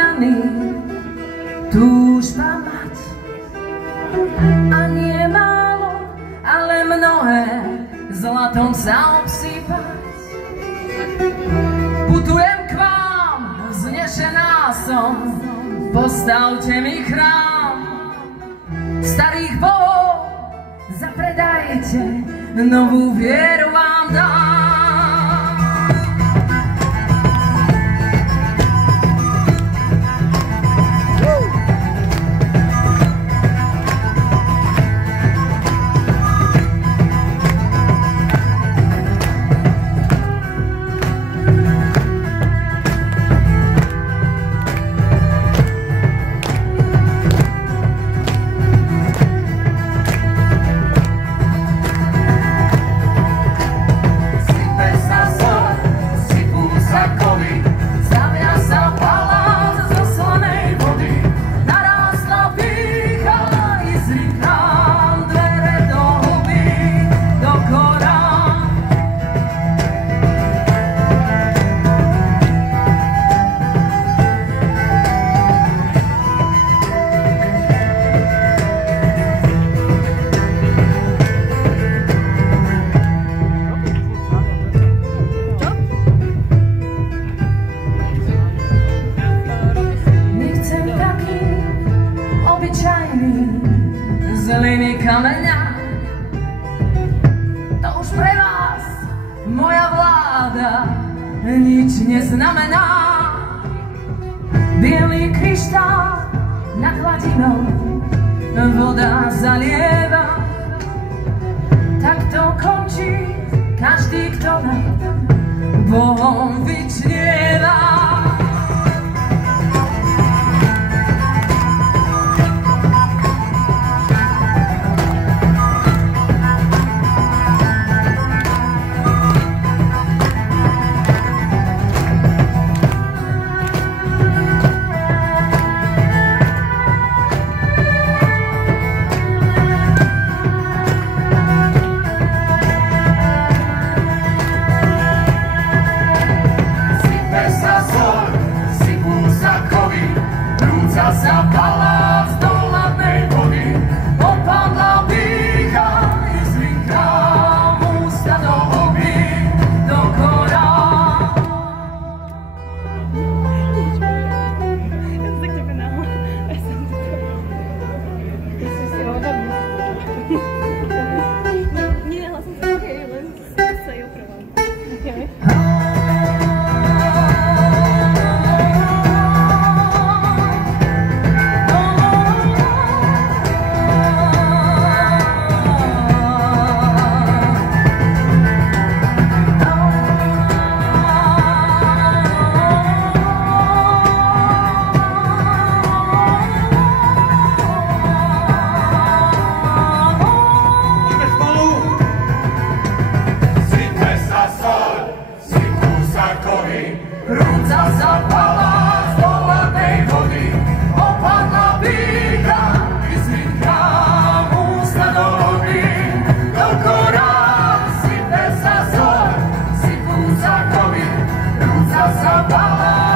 rany túžba mať. A nie málo, ale mnohé zlatom sa obsýpať. Putujem k vám, vznešená som, postavte mi chrám. Starých bohov zapredajte, novú vieru vám dám. Zeliny kameňa, to už pre vás moja vláda nič neznamená. Bielý kryštál nad hladinou voda zalieva. Tak to končí každý, kto nad Bohom vyčnieva. Sa palác do hladnej vody, opadla pýcha, i zvinká ústa do huby, do korán. Ja sa k tebe nahla, a ja som to si hovorila. Nie, nahla som sa okej, len sa ju prvám. Okay. Rúca sa palác do hladnej vody, opadla pýcha, i zvinká ústa do huby, do korán. Sype sa soľ, sypú sa kovy, rúca sa palác.